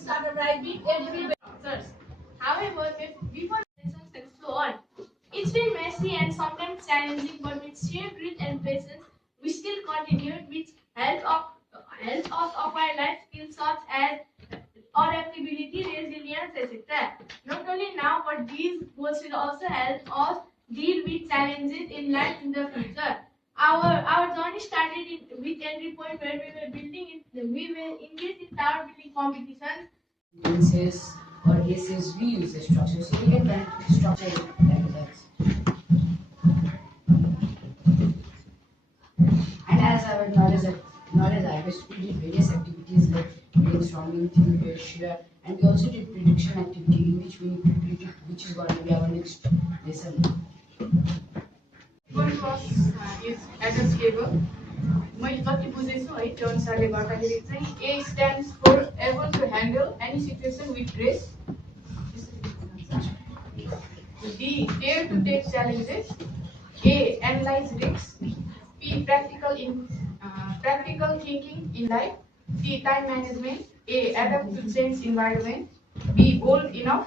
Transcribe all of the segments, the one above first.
Start arriving everywhere. However, before lessons and so on, it's been messy and sometimes challenging, but with sheer grit and patience, we still continued with help of our life skills such as adaptability, resilience, etc. Not only now, but these goals will also help us deal with challenges in life in the future. Our journey started with entry point where we were engaged in tower building competitions. Instances or cases we use the structure so we can structure it like that. And as our knowledge average, we did various activities like brainstorming, theory, share, and we also did prediction activity in which we need to predict which is going to be our next lesson. Going to is address table. मैले जति बुझेछु है त्यो अनुसारले गर्दाखेरि चाहिँ A stands for able to handle any situation with grace. B dare to take challenges. A analyze risks. B practical thinking in life. C time management. A adapt to change environment. B bold enough.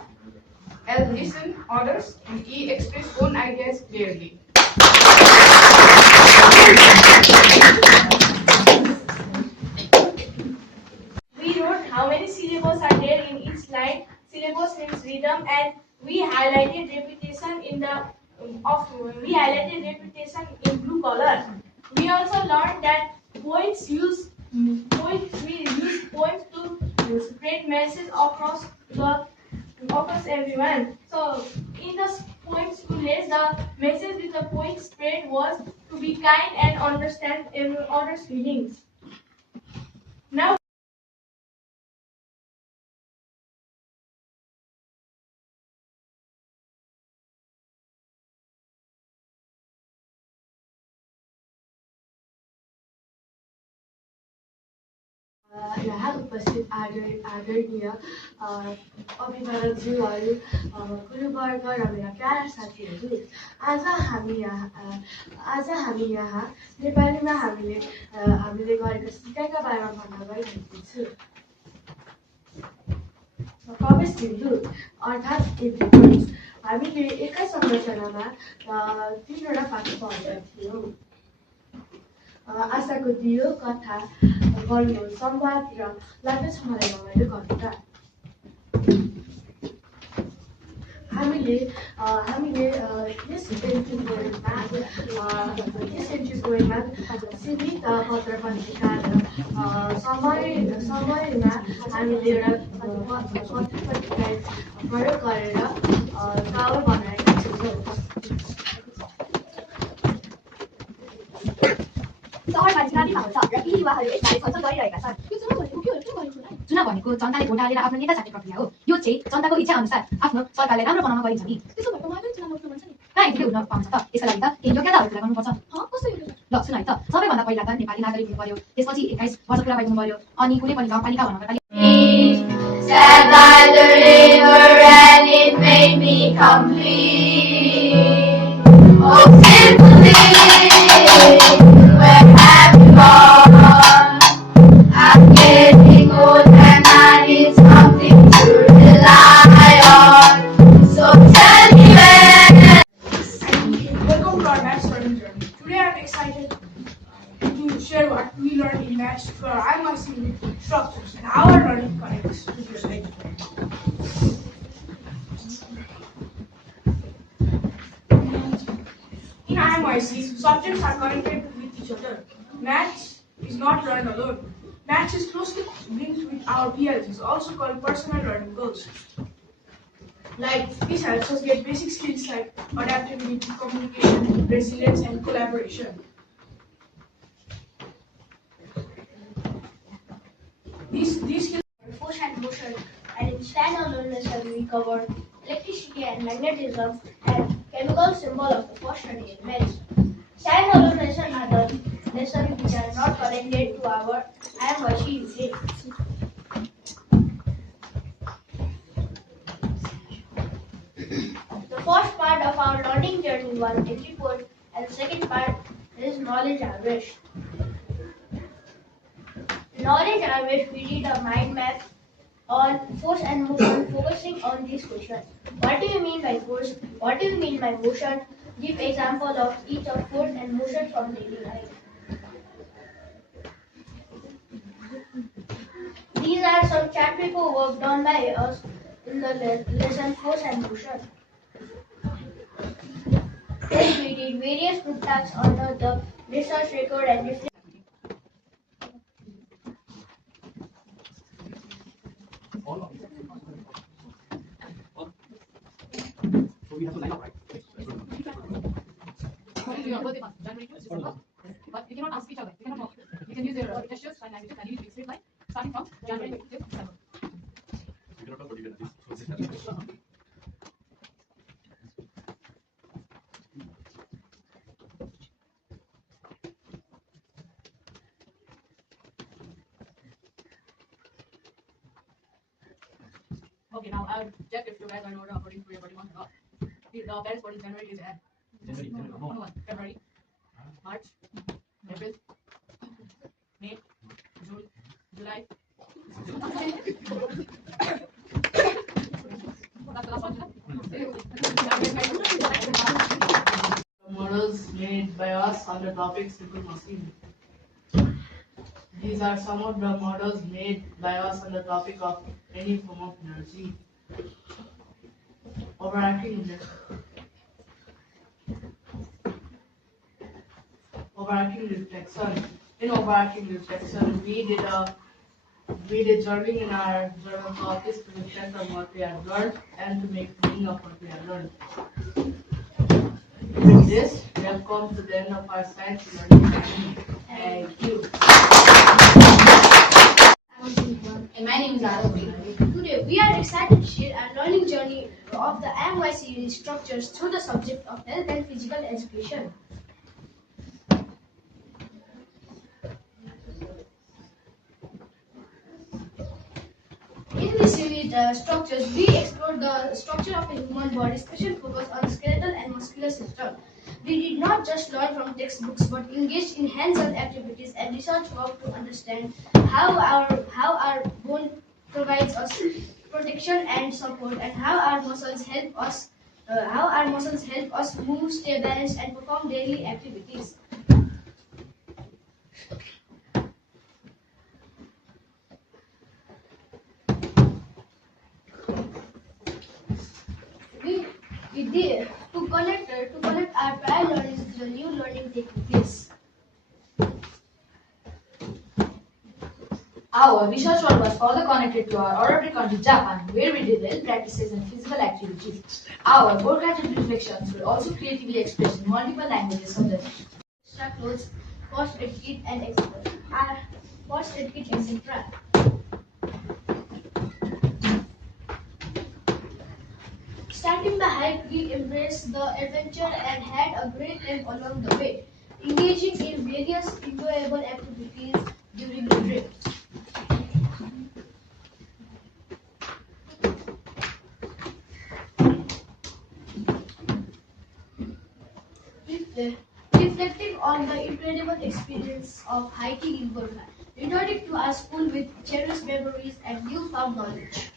L listen others. And E express own ideas clearly. We wrote how many syllables are there in each line. Syllabus means rhythm, and we highlighted repetition in blue color. We also learned that poets use poems to spread message across everyone. So in the poems village, the message with the poet spread was to be kind and understand others' feelings. Now यहाँ उपस्थित आदरणीय अभिभावकज्यूहरू गुरुवर्ग र मेरा प्यारा साथीहरू आज हामी यहाँ नेपालीमा हामीले गरेको सिकाइका बारेमा भन्न गइरहेको छु। प्रवेश बिन्दु अर्थात् एन्ट्री पोइन्ट। हामीले एकै संरचनामा 3वटा पाठ पढेका थियौँ। आशाको दियो, कथा गर्नु, संवाद र लाग्दछ मलाई रमाइलो गर्नु त। हामीले यस एन्ट्री पोइन्टमा सीमित पत्र पत्रिका र समयमा हामीले एउटा पत्रिका प्रयोग गरेर टावर बनाएका छौँ। सहरमा चुनावी माहौल छ र यी युवाहरू यसबारे छलफल गरिरहेका छन्। चुनाव भनेको जनताले भोट हालेर आफ्नो नेता छान्ने प्रक्रिया हो। यो चाहिँ जनताको इच्छा अनुसार आफ्नो सरकारलाई राम्रो बनाउन गरिन्छ नि। त्यसो भए उहाँले चुनाव लड्नु पर्छ नि। कहाँ यतिकै हुन पाउँछ त? यसका लागि त केही योग्यताहरू पुरा गर्नुपर्छ। कस्तो योग्यता? ल सुन है त। सबैभन्दा पहिला त नेपाली नागरिक हुनु पर्यो, त्यसपछि 21 वर्ष पुरा भइदिनु पर्यो, अनि कुनै पनि गाउँपालिका भनौँ Sat by the river and it made me complete. Oh, simply, where have you gone? I'm getting old and I need something to rely on. So tell me where. Welcome to our maths learning journey. Today I'm excited to share what we learned in maths for our IMYC structures and how our learning connects to this later. In IMYC, subjects are connected with each other. Maths is not learned alone. Match is closely linked with our PLs, also called personal learning goals. Like, this helps us get basic skills like adaptability, communication, resilience, and collaboration. These skills Force and motion, and in standalone lesson we covered electricity and magnetism and chemical symbol of the first study in maths. Standalone lesson are the lessons which are not connected to our IMYC unit. The first part of our learning journey was entry point, and the second part is knowledge harvest. Knowledge harvest, we did a mind map on force and motion, focusing on these questions. What do you mean by force? What do you mean by motion? Give example of each of force and motion from daily life. These are some chat paper work done by us in the lesson force and motion. Then we did various group tasks under the research record and reflect. So we have to line up, right? Your birthday month, January 2 is December. But you cannot ask each other. You cannot talk. You can use your gestures and languages and you need to be straight line starting from January to December. You cannot talk, but you can at least. Okay, now I'll check if you guys are in order according to your birthday month or not. The Paris for January is at January. February, March, April, May, June, July. That's the last one. Models made by us on the topic simple machine. These are some of the models made by us on the topic of any form of energy. Overarching reflection. In overarching reflection, we did journaling in our journal copies to reflect on what we have learned and to make meaning of what we have learned. With this, we have come to the end of our science learning journey. Thank you. And my name is Aravi. Today we are excited to share our learning journey of the IMYC unit structures through the subject of health and physical education. In this unit structures, we explore the structure of a human body, special focus on skeletal and muscular system. We did not just learn from textbooks, but engaged in hands-on activities and research work to understand how our bone provides us protection and support, and how our muscles help us move, stay balanced, and perform daily activities. We did to connect our prior learning to the new learning taking place. Our research work was further connected to our order country, Japan, where we did health practices and physical activities. Our portrait reflections were also creatively expressed in multiple languages such as Extra clothes, first aid kit, and etc. Starting the hike, we embraced the adventure and had a great time along the way, engaging in various enjoyable activities during the trip. Reflecting on the incredible experience of hiking in Burma, returning to our school with cherished memories and newfound knowledge.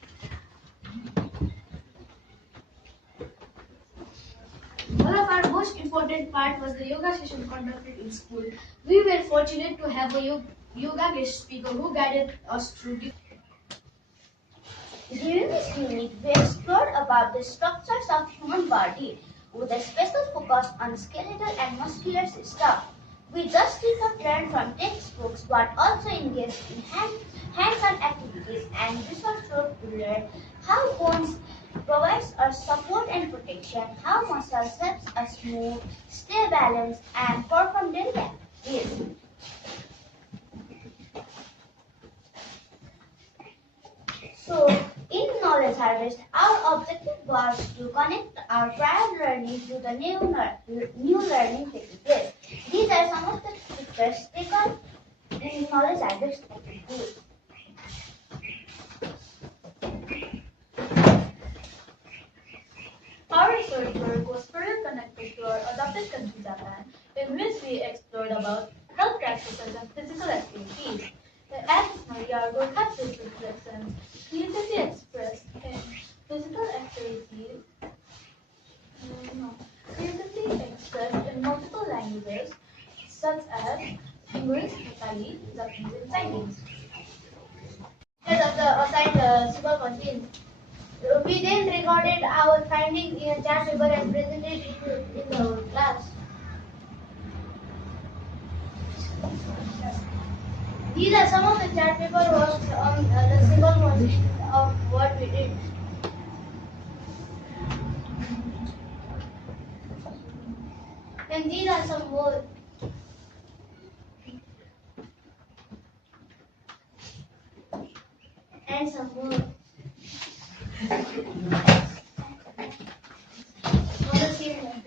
One of our most important part was the yoga session conducted in school. We were fortunate to have a yoga guest speaker who guided us through the. During this unit, we explored about the structures of human body with a special focus on skeletal and muscular system. We just did not learn from textbooks but also engaged in hands-on activities, and this was through to learn how bones provides us support and protection, how muscles helps us move, stay balanced, and perform daily activities. So, in Knowledge Harvest, our objective was to connect our prior learning to the new learning taking place. These are some of the pictures taken in Knowledge Harvest activities. Our research work was further connected to our adopted country, Japan, in which we explored about health practices and physical activities. Additionally, our work had this reflections creatively expressed in physical activities, creatively expressed in multiple languages such as English, Nepali, Japanese, and Chinese. Of the assigned super content. We then recorded our findings in a chart paper and presented it in the class. These are some of the chart paper works on the symbol content of what we did. And these are some more. And some more. On the same line.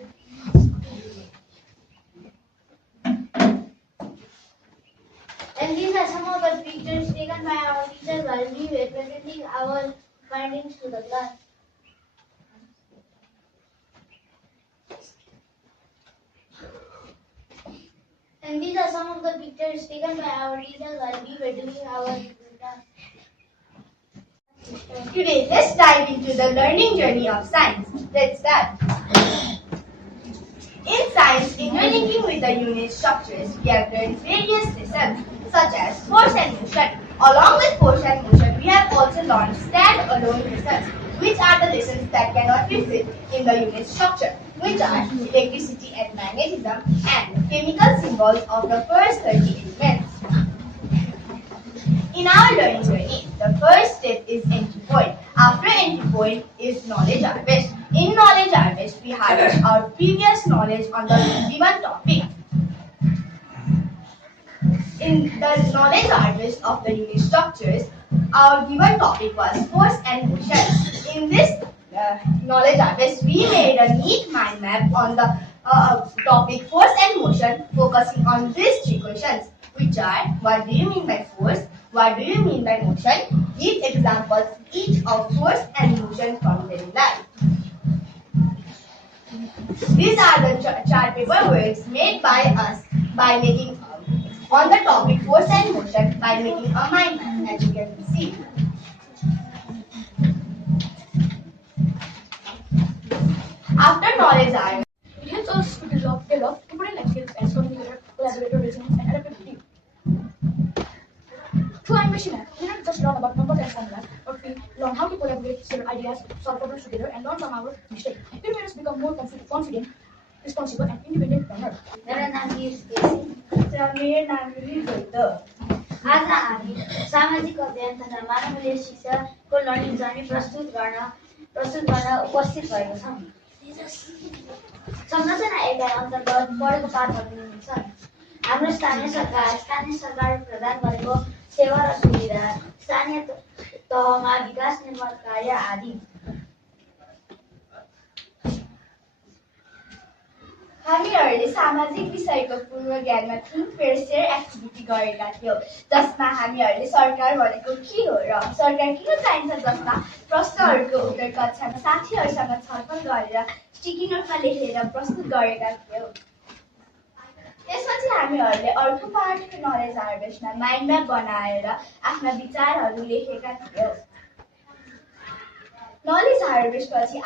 And these are some of the pictures taken by our teachers while we were presenting our findings to the class. And these are some of the pictures taken by our teachers while we were doing our class. Today, let's dive into the learning journey of science. Let's start. In science, interlinking with the unit structures, we have learned various lessons such as force and motion. Along with force and motion, we have also learned stand-alone lessons, which are the lessons that cannot be fit in the unit structure, which are electricity and magnetism, and chemical symbols of the first 30 elements. In our learning journey, the first step is entry point. After entry point is knowledge harvest. In knowledge harvest, we harvest our previous knowledge on the given topic. In the knowledge harvest of the unit structures, our given topic was force and motion. In this knowledge harvest, we made a neat mind map on the topic force and motion, focusing on these three questions, which are: what do you mean by force? What do you mean by motion? Give examples each of force and motion from daily life. These are the chart paper works made by us by making on the topic force and motion by making a mind map, as you can see. After knowledge harvest, It helps us to develop important life skills as communicator, collaborator, resilience, and adaptability. Through IMYC map, we not just learn about numbers and formulas, but we learn how to collaborate, share ideas, solve problems together, and learn from our mistakes. It made us become more confident, responsible, and independent learner. मेरा नाम मेरो नाम हो। आज हामी सामाजिक अध्ययन तथा मानवीय शिक्षाको लर्निङ जर्नी प्रस्तुत गर्न उपस्थित भएका छौँ। संरचना एकाइ अन्तर्गत पढेको पाठहरू हुन्छन्। हाम्रो स्थानीय सरकार प्रदान गरेको सेवा र सुविधा, स्थानीय तहमा विकास निर्माण कार्य आदि। हामीहरूले सामाजिक विषयको पूर्व ज्ञानमा थिङ्क फेयर सेयर एक्टिभिटी गरेका थियौँ, जसमा हामीहरूले सरकार भनेको के हो र सरकार किन चाहिन्छ जस्ता प्रश्नहरूको उत्तर कक्षामा साथीहरूसँग छलफल गरेर स्टिकी नोटमा लेखेर प्रस्तुत गरेका थियौँ। त्यसपछि हामीहरूले अर्को पाठ नलेज हार्भेस्टमा माइन्ड म्याप बनाएर आफ्ना विचारहरू लेखेका थियौँ। नलेज हार्भेस्ट पछि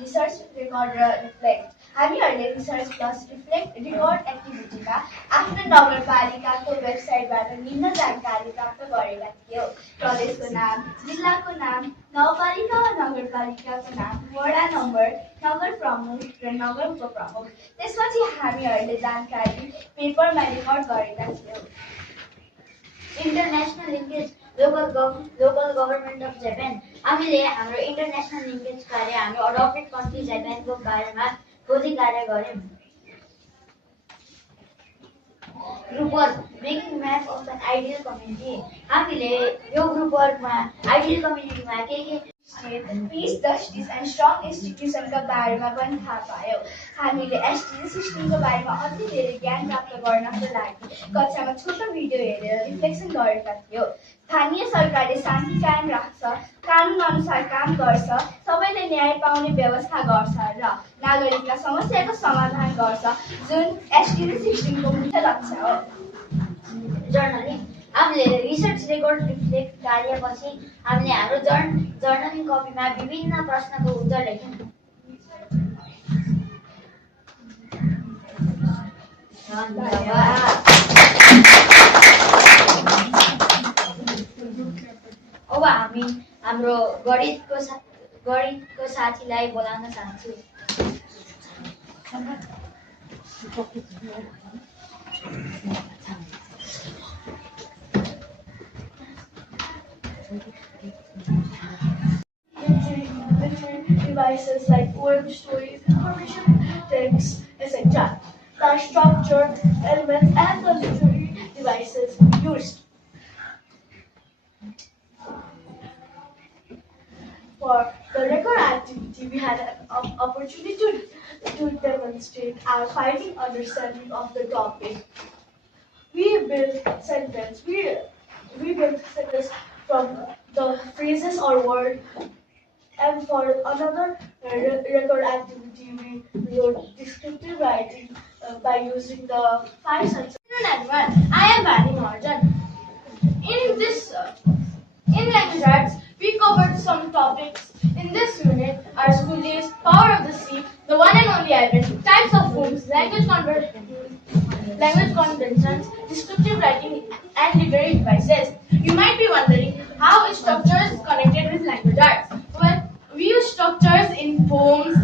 रिसर्च रेकर्ड र रिफ्लेक्ट। हामीहरूले रिसर्च प्लस रिफ्लेक्ट रेकर्ड एक्टिभिटीमा आफ्नो नगरपालिकाको वेबसाइटबाट निम्न जानकारी प्राप्त गरेका थियौँ: प्रदेशको नाम, जिल्लाको नाम, नगरपालिका वा नगरपालिका नगरपालिकाको नाम, वडा नम्बर, नगर प्रमुख र नगर उपप्रमुख। त्यसपछि हामीहरूले जानकारी पेपरमा रेकर्ड गरेका थियौँ। International linkage local government of Japan. हामीले हाम्रो इन्टरनेसनल लिङ्केज कार्य हाम्रो अडप्टेड कन्ट्री जापानको बारेमा खोजी कार्य गऱ्यौँ। Group work making map of an ideal community. हामीले यो ग्रुप वर्कमा आइडियल कम्युनिटीमा के पीस जस्टिस एन्ड स्ट्रङ इन्स्टिट्युसनका बारेमा पनि थाहा पायौँ। हामीले एसटिजी सिस्टमको बारेमा अझै धेरै ज्ञान प्राप्त गर्नको लागि कक्षामा छोटो भिडियो हेरेर रिफ्लेक्सन गरेका थियौँ। स्थानीय सरकारले शान्ति कायम राख्छ, कानुन अनुसार काम गर्छ, सबैले न्याय पाउने व्यवस्था गर्छ र नागरिकका समस्याको समाधान गर्छ, जुन एसटिजी सिस्टमको मुख्य लक्ष्य हो। जर्नलिङ हामीले रिसर्च रेकर्ड रिफ्लेक्ट कार्यपछि हामीले हाम्रो जर्नलिङ कपीमा विभिन्न प्रश्नको उत्तर लेख्यौँ। अब हामी हाम्रो गणितको साथीलाई बोलाउन चाहन्छु। Devices like web stories, information text, etc. The structure, elements, and the literary devices used. For the record activity, we had an opportunity to demonstrate our fighting understanding of the topic. We built sentence. We built sentence from the phrases or word. And for another record activity, we wrote descriptive writing by using the 5 sentences. Hello everyone, I am Vani Mahajan. In language arts, we covered some topics. In this unit, our school is Power of the Sea, the one and only event, types of rooms, language conventions, descriptive writing, and literary devices. You might be wondering how each structure is connected with language arts. Well, we use structures in poems,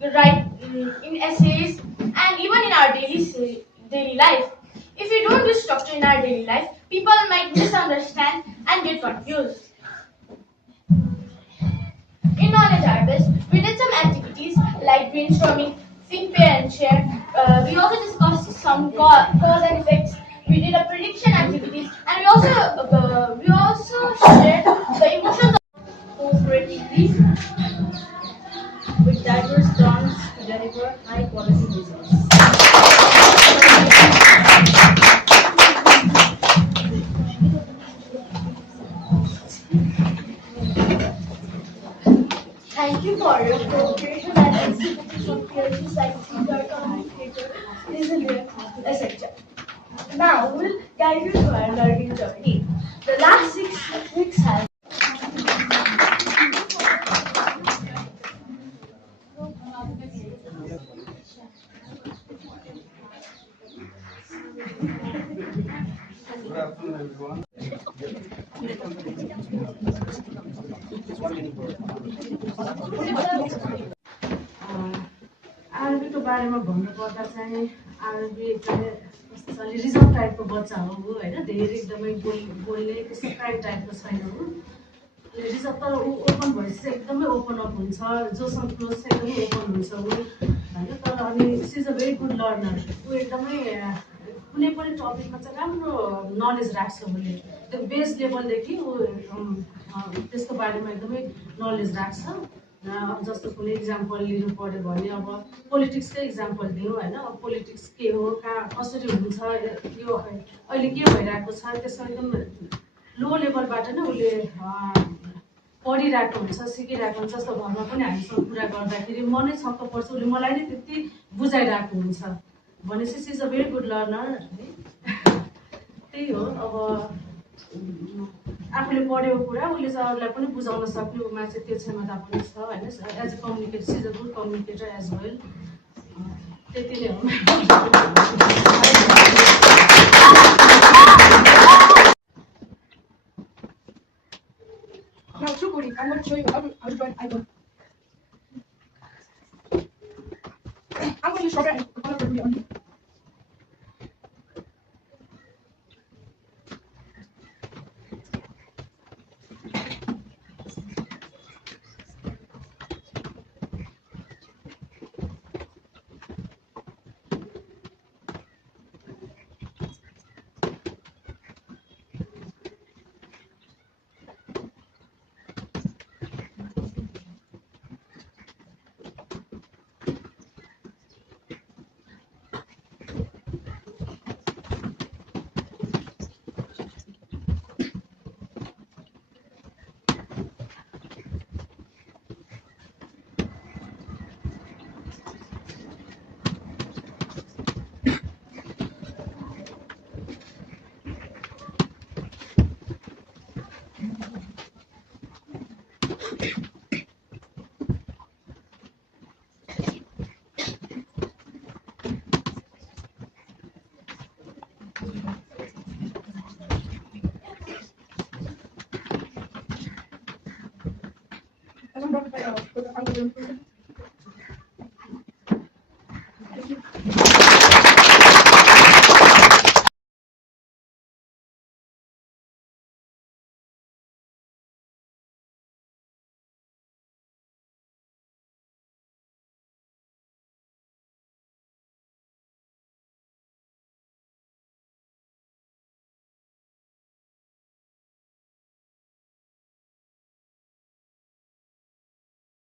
in essays, and even in our daily life. If we don't use structure in our daily life, people might misunderstand and get confused. In knowledge harvest, we did some activities like brainstorming, think, pair, and share. We also discussed some cause and effects. We did a prediction activities, and we also shared the emotions cooperatively with diverse firms to deliver high quality results. Thank you for your cooperation and activities of PLCs like Caesar, Communicator, Resilient, etc. Now we'll guide you to our learning journey. The last 6 weeks have Good afternoon, everyone. आरबीको बारेमा भन्नुपर्दा चाहिँ RB चाहिँ कस्तो छ reserve टाइपको बच्चा हो होइन, धेरै एकदमै बोल्ने त्यस्तो प्राइड टाइपको छैन हो। रिजर्भ तर ऊ ओपन भएपछि चाहिँ एकदमै ओपन अप हुन्छ, जोसँग क्लोज चाहिँ एकदमै ओपन हुन्छ ऊ होइन। तर अनि she is a very good learner. ऊ एकदमै कुनै पनि टपिकमा चाहिँ राम्रो नलेज राख्छ उसले, त्यो बेस लेभलदेखि ऊ त्यसको बारेमा एकदमै नलेज राख्छ। अब जस्तो कुनै इक्जाम्पल लिनु पऱ्यो भने अब पोलिटिक्सकै इक्जाम्पल दिउँ होइन, अब पोलिटिक्स के हो, कहाँ कसरी हुन्छ, यो अहिले के भइरहेको छ, त्यसमा एकदम लो लेभलबाट नै उसले पढिरहेको हुन्छ, सिकिरहेको हुन्छ। जस्तो घरमा पनि हामीसँग कुरा गर्दाखेरि मनै छक्क पर्छ, उसले मलाई नै त्यति बुझाइरहेको हुन्छ भनेपछि she is a very good learner है। त्यही हो, अब आफूले पढेको कुरा उसले चाहिँ अरूलाई पनि बुझाउन सक्ने उमा चाहिँ त्यो क्षमता पनि छ होइन। As a communicator, she is a good communicator as well. त्यति नै हो। now recording. I'm going to show you how to draw an icon. I'm going to strawberry and color purple on you. As I'm done with my I'm going to